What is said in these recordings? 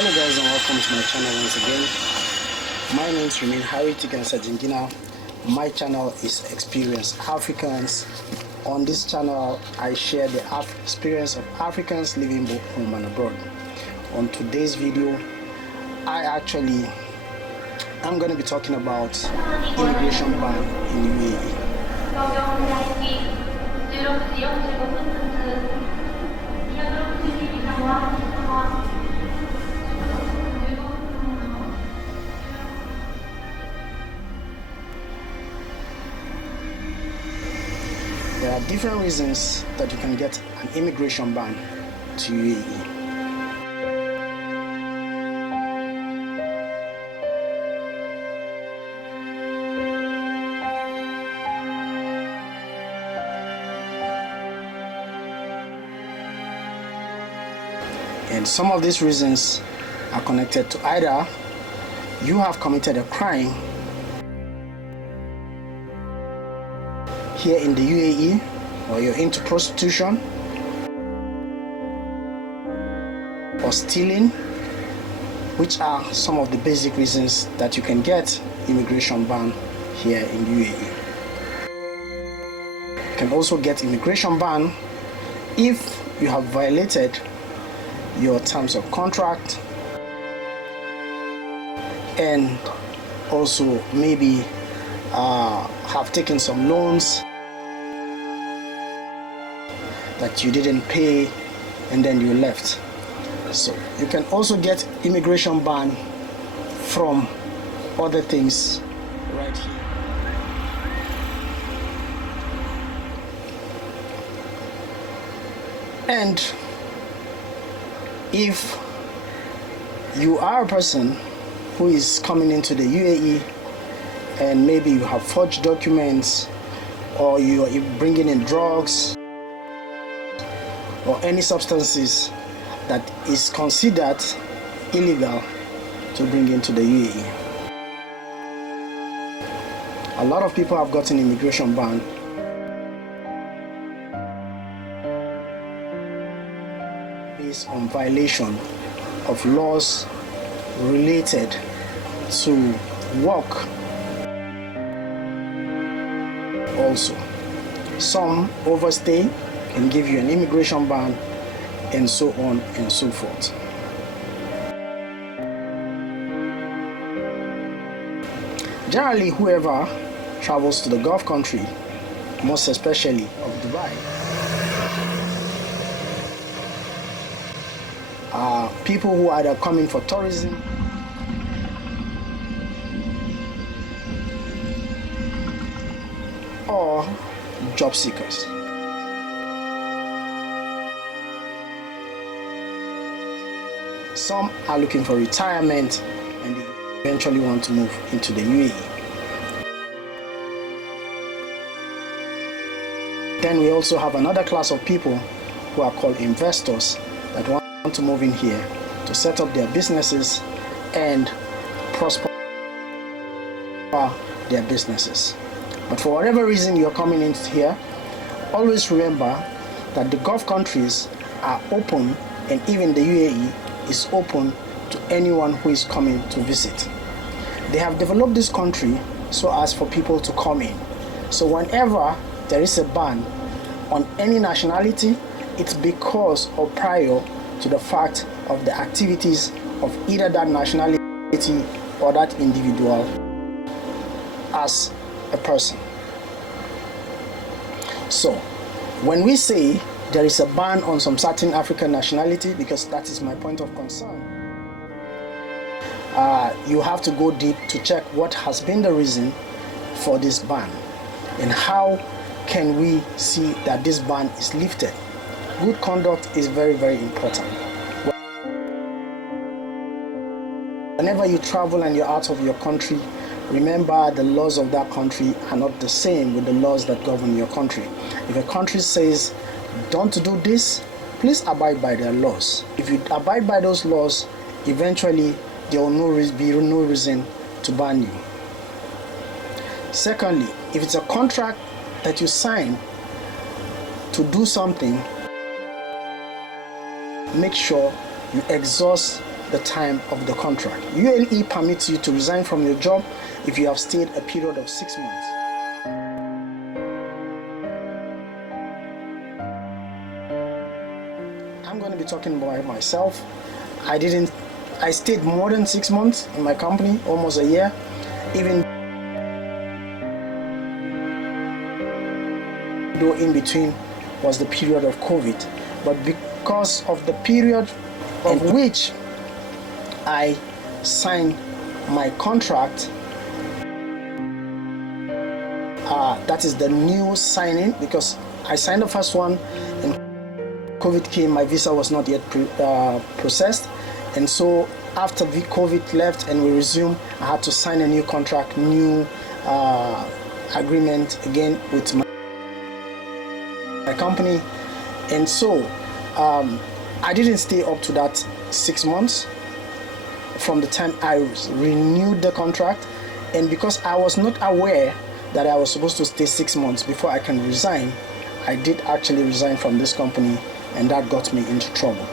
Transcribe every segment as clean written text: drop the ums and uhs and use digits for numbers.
Hello guys and welcome to my channel once again. My name is Remain Harry Tigansa Jingina. My channel is Experience Africans. On this channel I share the experience of Africans living both home and abroad. On today's video I'm going to be talking about immigration ban in UAE. There are different reasons that you can get an immigration ban to UAE. And some of these reasons are connected to either you have committed a crime here in the UAE, or you're into prostitution or stealing, which are some of the basic reasons that you can get immigration ban here in UAE. You can also get immigration ban if you have violated your terms of contract, and also maybe have taken some loans that you didn't pay and then you left. So you can also get immigration ban from other things right here. And if you are a person who is coming into the UAE and maybe you have forged documents, or you are bringing in drugs or any substances that is considered illegal to bring into the UAE. A lot of people have gotten immigration ban based on violation of laws related to work. Also, some overstay can give you an immigration ban, and so on and so forth. Generally, whoever travels to the Gulf country, most especially of Dubai, are people who are either coming for tourism or job seekers. Some are looking for retirement and they eventually want to move into the UAE. Then we also have another class of people who are called investors that want to move in here to set up their businesses and prosper their businesses. But for whatever reason you're coming in here, always remember that the Gulf countries are open, and even the UAE is open to anyone who is coming to visit. They have developed this country so as for people to come in. So whenever there is a ban on any nationality, it's because or prior to the fact of the activities of either that nationality or that individual as a person. So when we say there is a ban on some certain African nationality, because that is my point of concern, you have to go deep to check what has been the reason for this ban and how can we see that this ban is lifted. Good conduct is very, very important. Whenever you travel and you're out of your country, remember the laws of that country are not the same with the laws that govern your country. If a country says don't do this, please abide by their laws. If you abide by those laws, eventually there will be no reason to ban you. Secondly, if it's a contract that you sign to do something, make sure you exhaust the time of the contract. UAE permits you to resign from your job if you have stayed a period of 6 months. I'm going to be talking about myself. I stayed more than 6 months in my company, almost a year, even though in between was the period of COVID. But because of the period of which I signed my contract, that is the new signing, because I signed the first one and COVID came, my visa was not yet processed, and so after the COVID left and we resumed, I had to sign a new contract, new agreement again with my company. And so I didn't stay up to that 6 months from the time I renewed the contract, and because I was not aware that I was supposed to stay 6 months before I can resign, I did actually resign from this company, and that got me into trouble.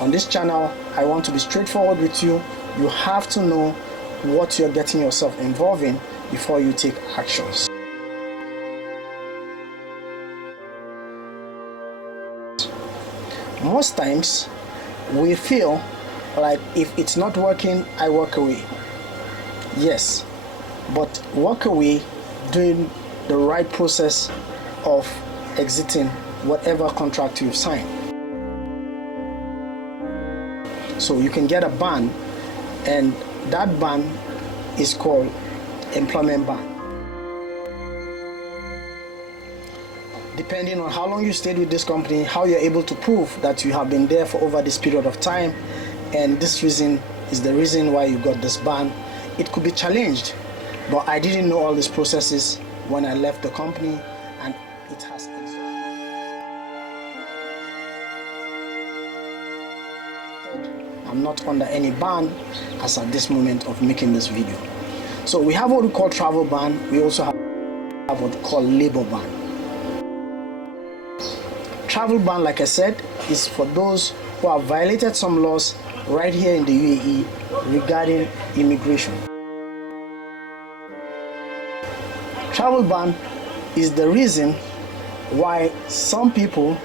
On this channel, I want to be straightforward with you. You have to know what you're getting yourself involved in before you take actions. Most times, we feel like if it's not working, I walk away. Yes, but walk away doing the right process of exiting whatever contract you've signed. So you can get a ban, and that ban is called employment ban. Depending on how long you stayed with this company, how you're able to prove that you have been there for over this period of time, and this reason is the reason why you got this ban, it could be challenged. But I didn't know all these processes when I left the company, and it has exhausted. I'm not under any ban as at this moment of making this video. So we have what we call travel ban. We also have what we call labor ban. Travel ban, like I said, is for those who have violated some laws right here in the UAE regarding immigration. Travel ban is the reason why some people,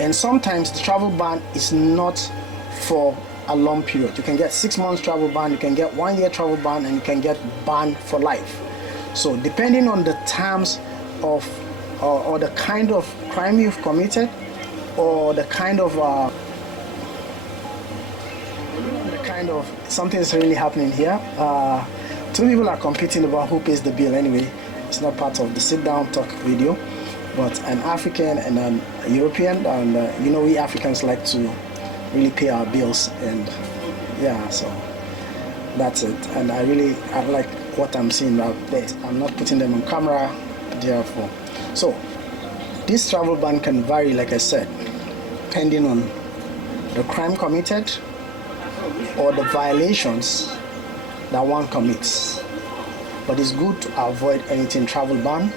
and sometimes the travel ban is not for a long period. You can get 6 months travel ban, you can get 1 year travel ban, and you can get banned for life. So depending on the terms of or the kind of crime you've committed, or the kind of something is really happening here. Two people are competing about who pays the bill. Anyway, it's not part of the sit down talk video, but an African and an European, and you know, we Africans like to really pay our bills, and yeah, so that's it. And I like what I'm seeing out there. I'm not putting them on camera, therefore. So this travel ban can vary, like I said, depending on the crime committed or the violations that one commits. But it's good to avoid anything travel ban.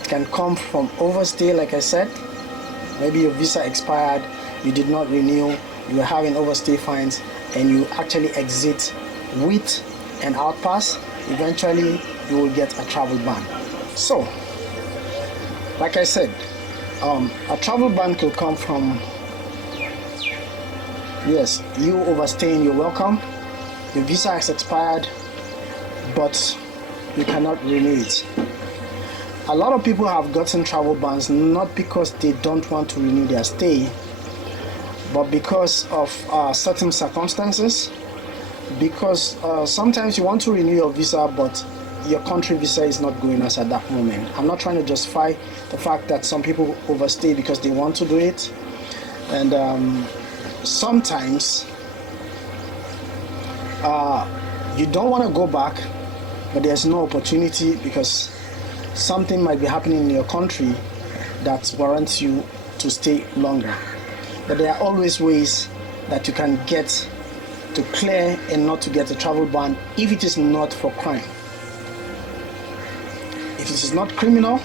It can come from overstay, like I said. Maybe your visa expired, you did not renew, you were having overstay fines, and you actually exit with an outpass. Eventually you will get a travel ban. So like I said, a travel ban could come from, yes, you overstaying your welcome, your visa has expired, but you cannot renew it. A lot of people have gotten travel bans not because they don't want to renew their stay, but because of certain circumstances. Because sometimes you want to renew your visa, but your country visa is not going as at that moment. I'm not trying to justify the fact that some people overstay because they want to do it, and sometimes you don't want to go back, but there's no opportunity because something might be happening in your country that warrants you to stay longer. But there are always ways that you can get to clear and not to get a travel ban if it is not for crime. If it is not criminal,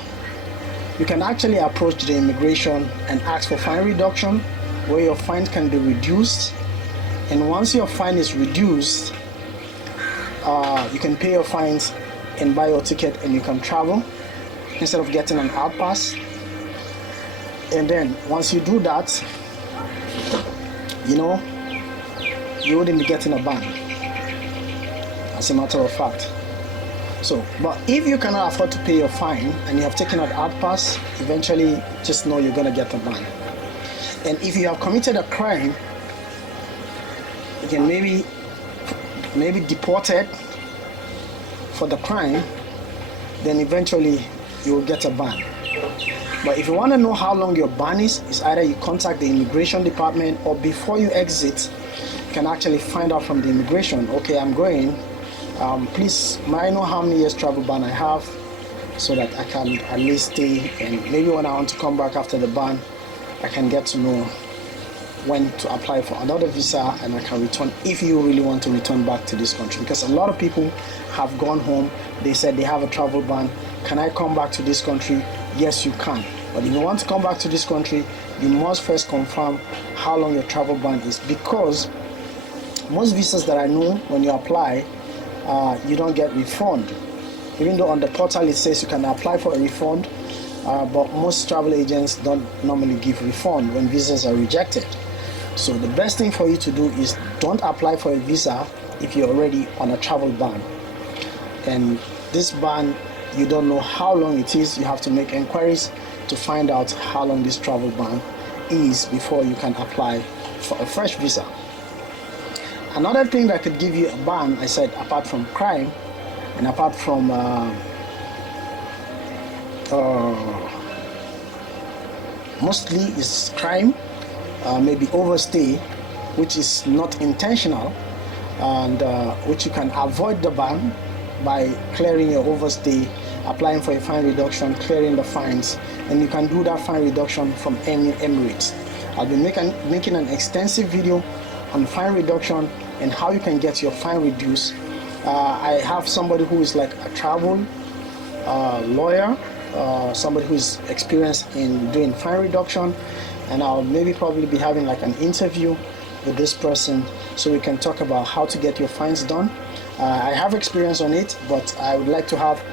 you can actually approach the immigration and ask for fine reduction, where your fine can be reduced, And once your fine is reduced, you can pay your fines and buy your ticket, and you can travel instead of getting an out pass. And then once you do that, you know, you wouldn't be getting a ban, as a matter of fact. So, but if you cannot afford to pay your fine and you have taken an out pass, eventually just know you're going to get a ban. And if you have committed a crime, you can maybe deported for the crime, then eventually you will get a ban. But if you want to know how long your ban is, it's either you contact the immigration department, or before you exit, you can actually find out from the immigration, okay, I'm going, please, may I know how many years travel ban I have, so that I can at least stay, and maybe when I want to come back after the ban, I can get to know when to apply for another visa, and I can return if you really want to return back to this country. Because a lot of people have gone home, they said they have a travel ban. Can I come back to this country? Yes, you can. But if you want to come back to this country, you must first confirm how long your travel ban is, because most visas that I know, when you apply, you don't get refund. Even though on the portal it says you can apply for a refund, but most travel agents don't normally give refund when visas are rejected. So the best thing for you to do is don't apply for a visa if you're already on a travel ban. And this ban, you don't know how long it is. You have to make inquiries to find out how long this travel ban is before you can apply for a fresh visa. Another thing that could give you a ban, I said, apart from crime and apart from mostly is crime, maybe overstay, which is not intentional, and which you can avoid the ban by clearing your overstay, applying for a fine reduction, clearing the fines, and you can do that fine reduction from any Emirates. I'll be making an extensive video on fine reduction and how you can get your fine reduced. I have somebody who is like a travel lawyer, somebody who is experienced in doing fine reduction, and I'll probably be having like an interview with this person so we can talk about how to get your fines done. I have experience on it, but I would like to have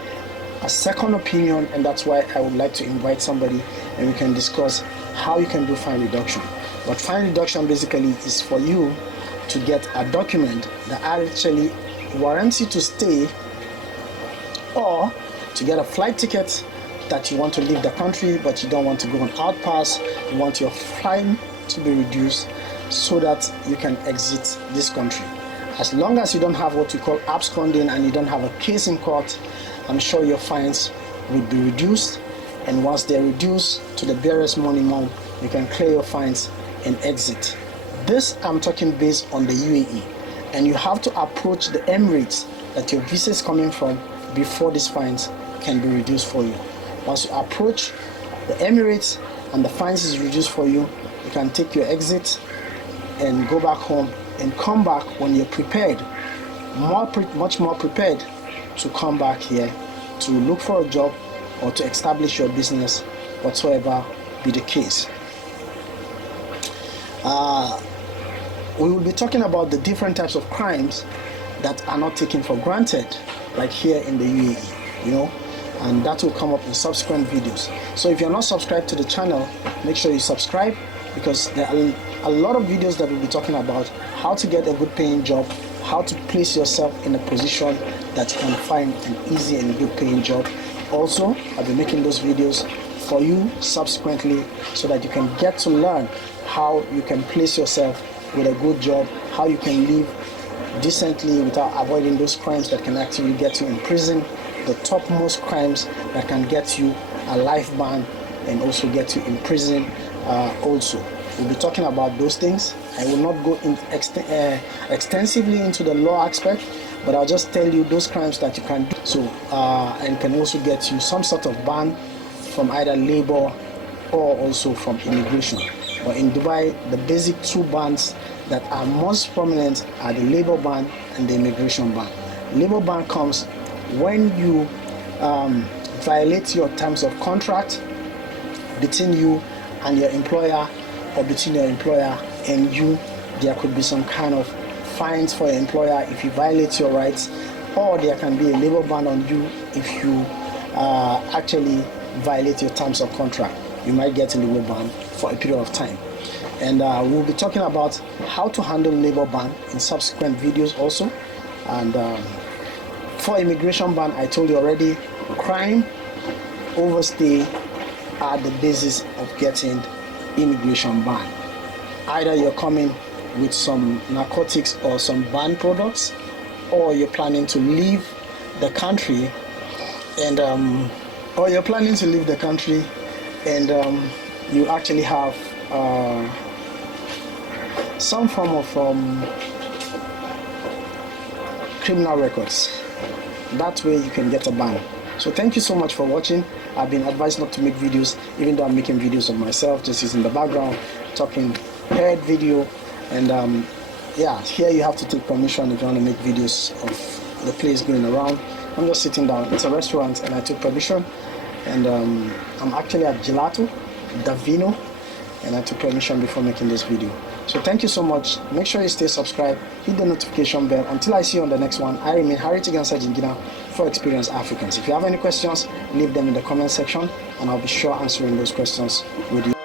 a second opinion, and that's why I would like to invite somebody and we can discuss how you can do fine reduction. But fine reduction basically is for you to get a document that actually warrants you to stay, or to get a flight ticket that you want to leave the country but you don't want to go on out pass. You want your fine to be reduced so that you can exit this country. As long as you don't have what we call absconding and you don't have a case in court, I'm sure your fines will be reduced, and once they're reduced to the barest minimum, you can clear your fines and exit. This I'm talking based on the UAE, and you have to approach the Emirates that your visa is coming from before these fines can be reduced for you. Once you approach the Emirates and the fines is reduced for you, you can take your exit and go back home and come back when you're prepared, much more prepared to come back here to look for a job or to establish your business, whatsoever be the case. We will be talking about the different types of crimes that are not taken for granted, like here in the UAE, you know, and that will come up in subsequent videos. So if you're not subscribed to the channel, make sure you subscribe, because there are a lot of videos that we'll be talking about how to get a good paying job, how to place yourself in a position that you can find an easy and good paying job. Also, I'll be making those videos for you subsequently so that you can get to learn how you can place yourself with a good job, how you can live decently without avoiding those crimes that can actually get you in prison, the topmost crimes that can get you a life ban and also get you in prison also. We'll be talking about those things. I will not go in extensively into the law aspect, but I'll just tell you those crimes that you can do. So, and can also get you some sort of ban from either labor or also from immigration. But in Dubai, the basic two bans that are most prominent are the labor ban and the immigration ban. Labor ban comes when you violate your terms of contract between you and your employer, or between your employer and you, there could be some kind of fines for your employer if you violate your rights, or there can be a labor ban on you if you actually violate your terms of contract. You might get a labor ban for a period of time. And we'll be talking about how to handle labor ban in subsequent videos also. And for immigration ban, I told you already, crime, overstay are the basis of getting immigration ban. Either you're coming with some narcotics or some banned products, or you're planning to leave the country and you actually have some form of criminal records. That way you can get a ban. So thank you so much for watching. I've been advised not to make videos, even though I'm making videos of myself, just using the background, talking paired video. And yeah, here you have to take permission if you want to make videos of the place going around. I'm just sitting down. It's a restaurant and I took permission. And I'm actually at Gelato Davino, and I took permission before making this video. So thank you so much. Make sure you stay subscribed, hit the notification bell. Until I see you on the next one, I remain Harry Tigansa Jingina for Experienced Africans. If you have any questions, leave them in the comment section and I'll be sure answering those questions with you.